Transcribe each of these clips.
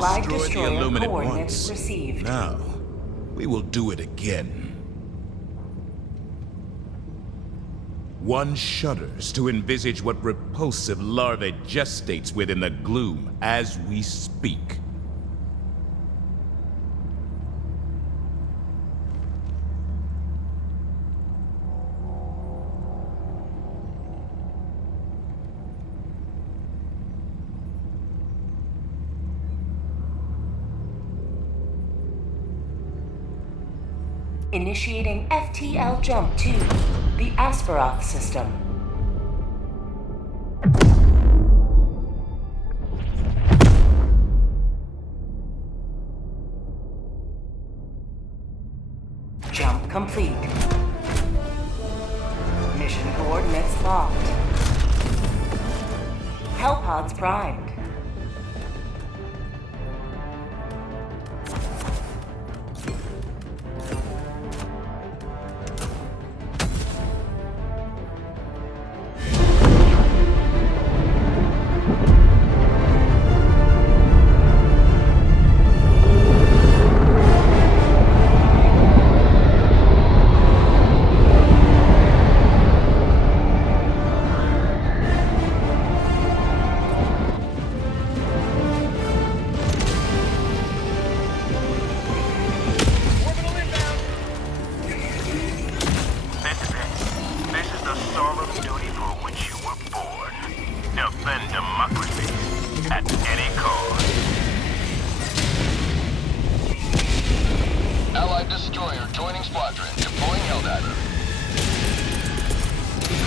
Allied destroyed the destroyer Illuminate coordinates once. received. Now, we will do it again. One shudders to envisage what repulsive larvae gestates within the gloom as we speak. Initiating FTL jump to the Asperoth system. Jump complete. Mission coordinates locked. Hellpods primed.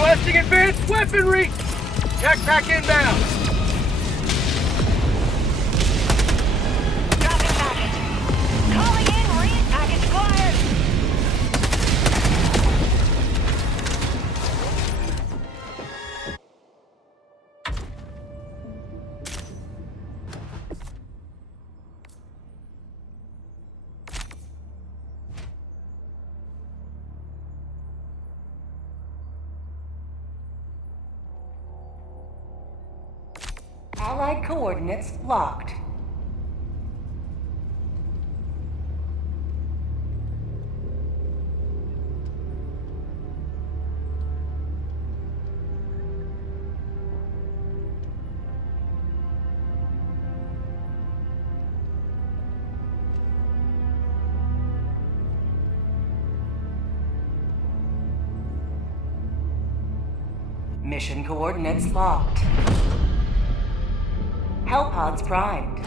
Requesting advanced weaponry! Jetpack inbound! Dropping package. Calling in Reed package acquired. Allied coordinates locked. Mission coordinates locked. Hellpods primed.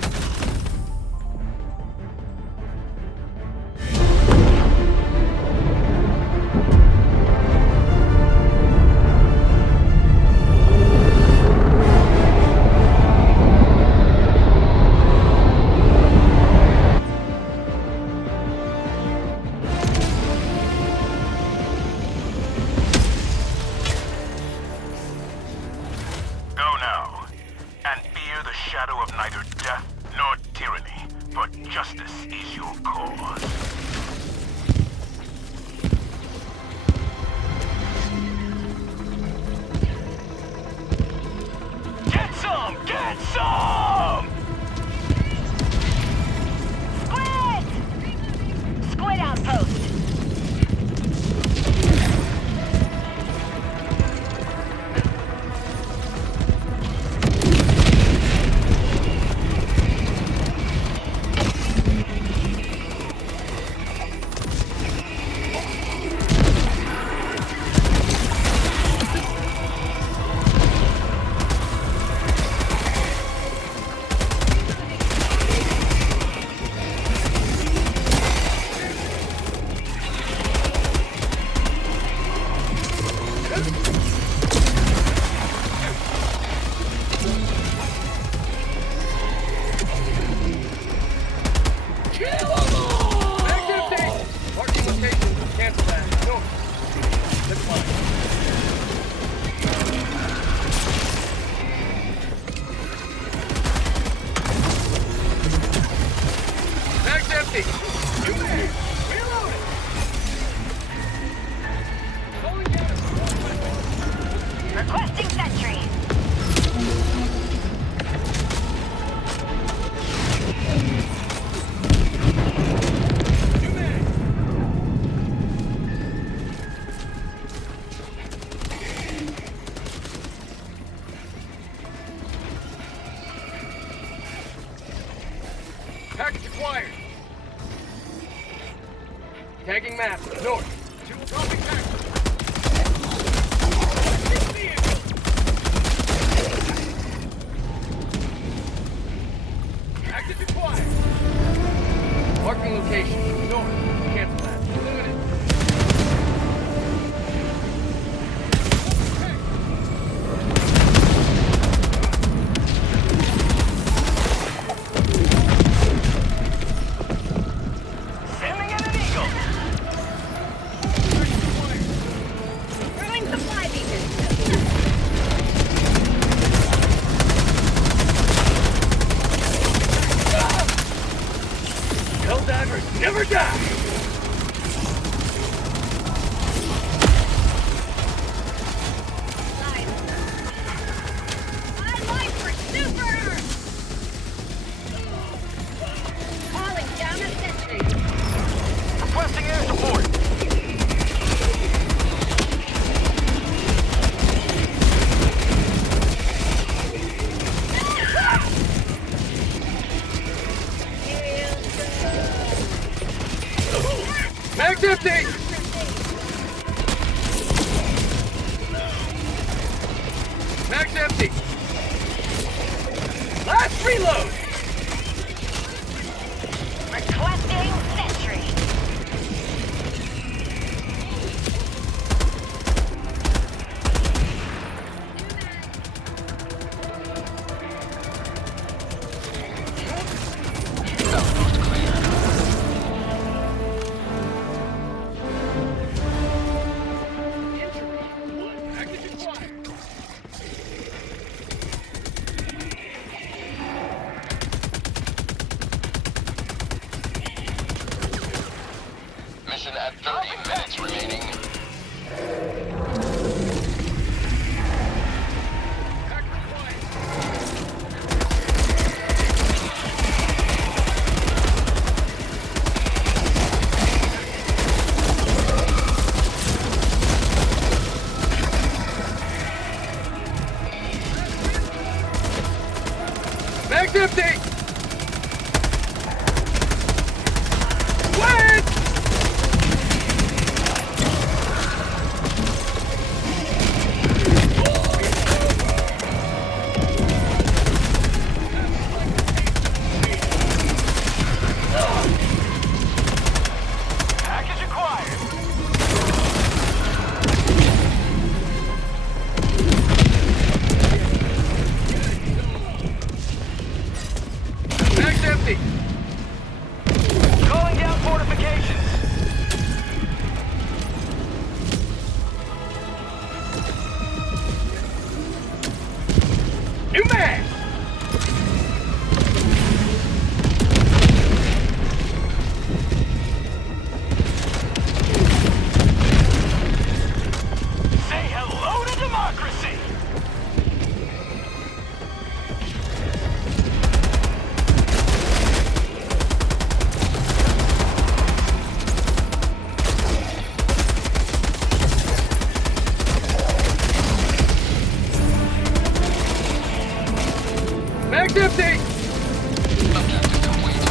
Tagging map. North. 2 dropping back. Active acquired. Marking location. North. Cancel that. Limited. Sending in an eagle. Throwing supply beacon. Helldivers never die! My life for super! Calling down a sentry. Requesting air support! Mag's empty! Mag's empty! Last reload! Requesting sentry. Package acquired! Mission at 30 minutes remaining. Pack required! Mag's empty! Wait! Package acquired! Mag's empty! Calling down fortifications! New mag! Say hello to democracy! Mag's empty! Objective complete.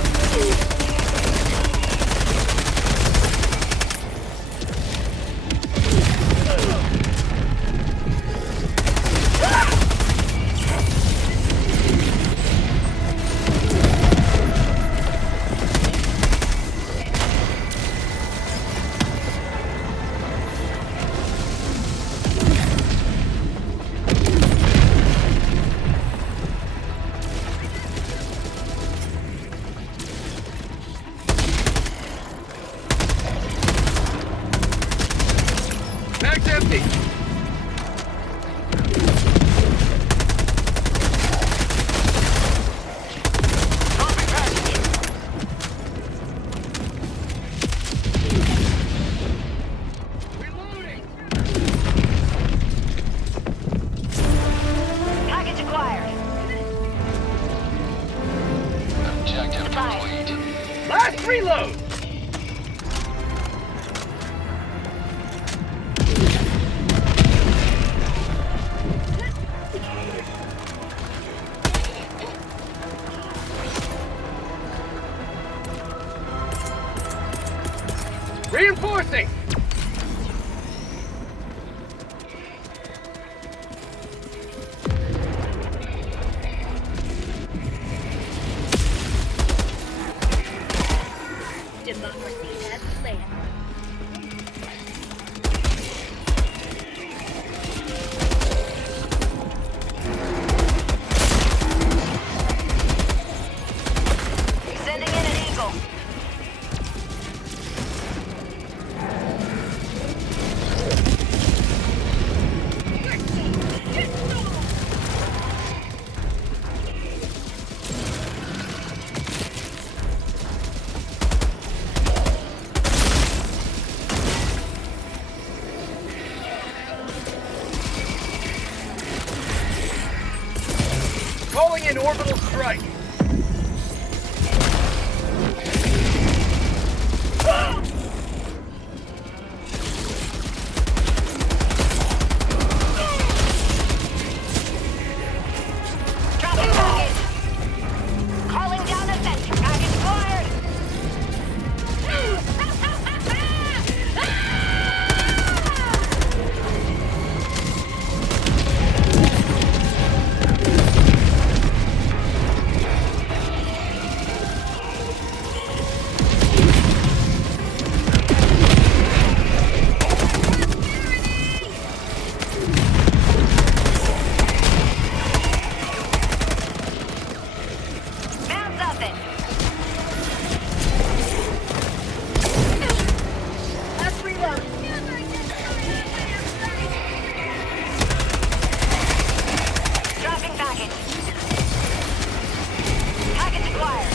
Mag's empty! Dropping package! Reloading! Package acquired. Objective complete. Last reload! Reinforcing! Democracy has planned. Sending in an eagle. Calling in orbital strike. Dropping package. Calling down a sentry. Package acquired. Found something. Let's reload. Dropping package. Package acquired.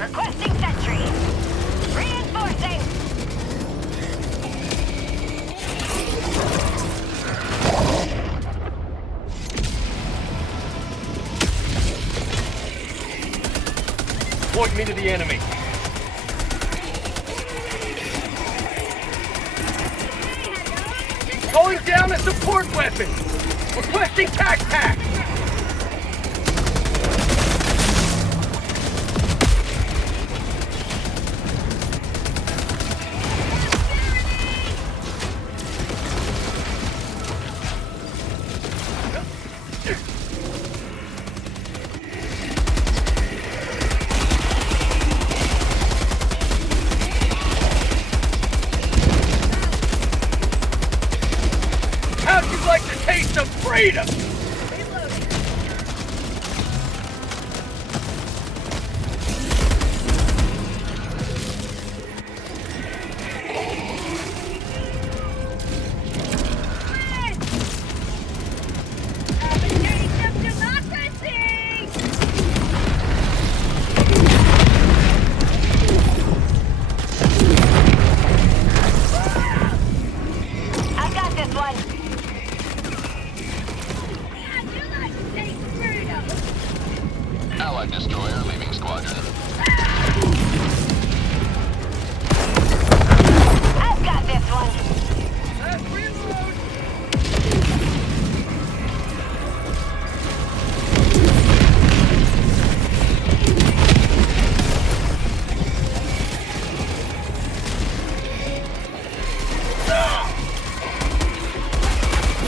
Requesting sentry. Reinforcing. Point me to the enemy. Calling down a support weapon. Requesting backpack. How'd you like the taste of freedom? I got this one. Allied destroyer leaving squadron. I've got this one. Let's reload.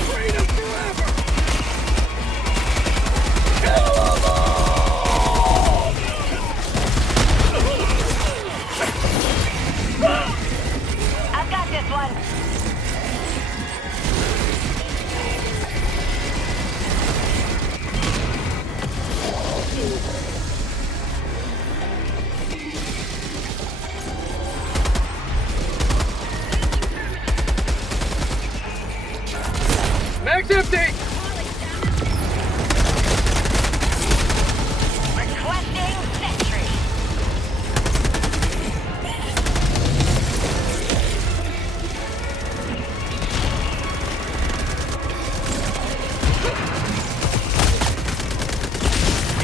Freedom forever. Kill 'em all. I've got this one. Mag's empty. Requesting sentry.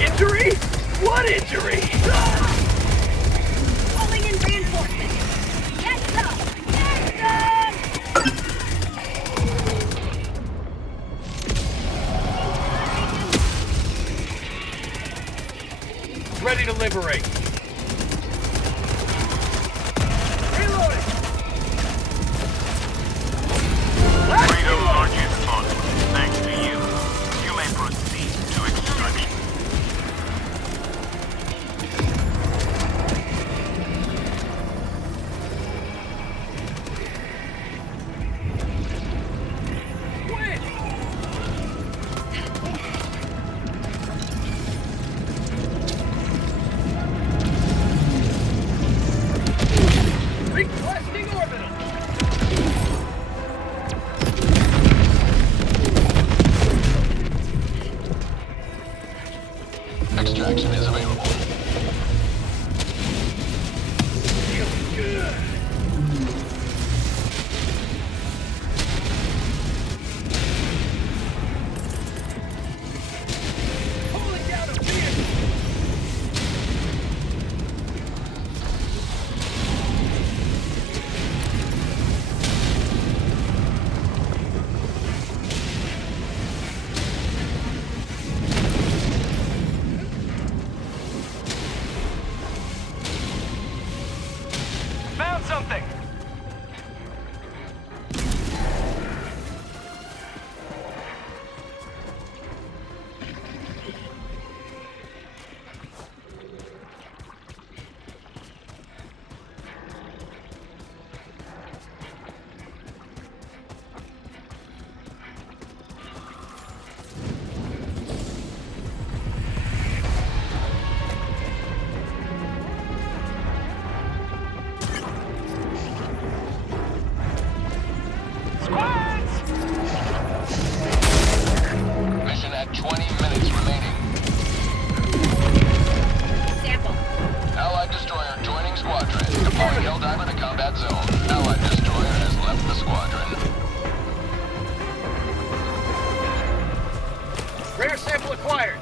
Injury? What injury? Calling in reinforcements. Get some. Get some. ready to liberate. Reloading! Freedom marches fun. Thanks to you. You may proceed to extraction. Requesting orbital! Extraction is available. Feeling good. Pulling down a vehicle! Found something! Squads! Mission at 20 minutes remaining. Sample. Allied destroyer joining squadron. Deploying Helldiver to combat zone. Allied destroyer has left the squadron. Rare sample acquired.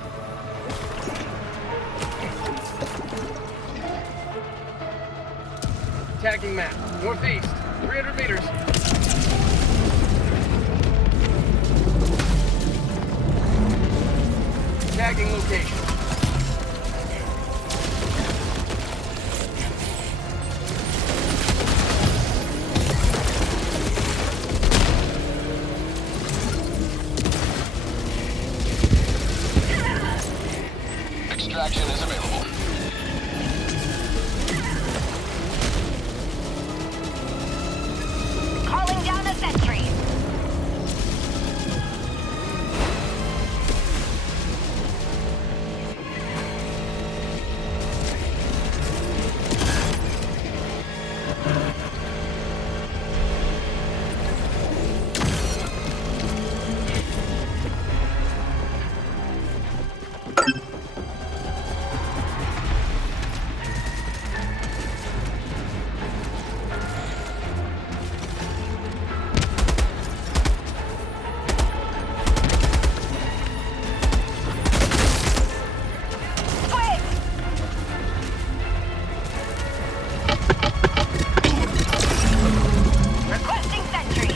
Tagging map. Northeast. 300 meters. Tagging location. Extraction is available. Calling down a sentry. Squid! Requesting sentry.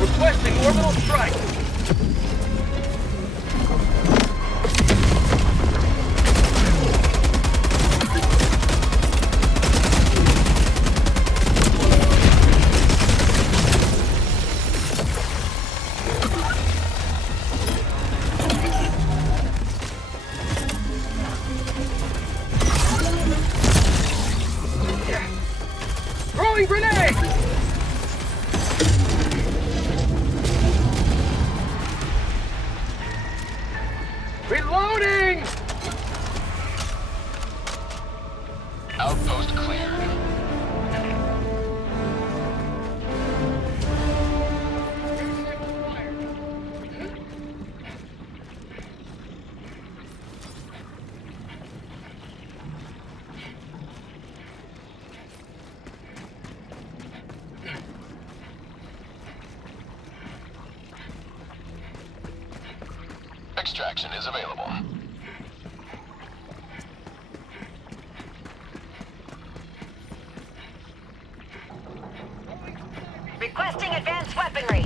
Requesting orbital strike. Throwing grenade! Reloading! Outpost cleared. Extraction is available. Requesting advanced weaponry.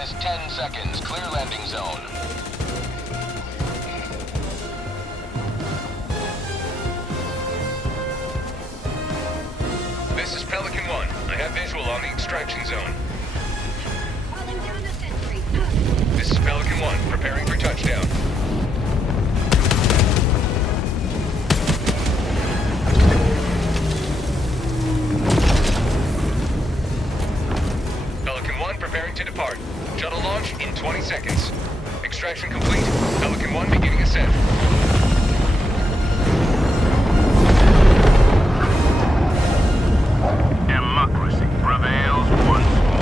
Countdown is 10 seconds. Clear landing zone. This is Pelican 1. I have visual on the extraction zone. Calling down the sentry. This is Pelican 1, preparing for touchdown. Pelican 1 preparing to depart. Shuttle launch in 20 seconds. Extraction complete. Pelican 1 beginning ascent. Democracy prevails once more.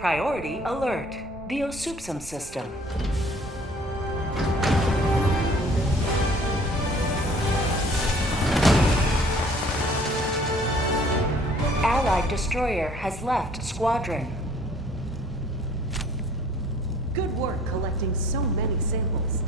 Priority alert. The OSUPSM system. Allied destroyer has left squadron. Good work collecting so many samples.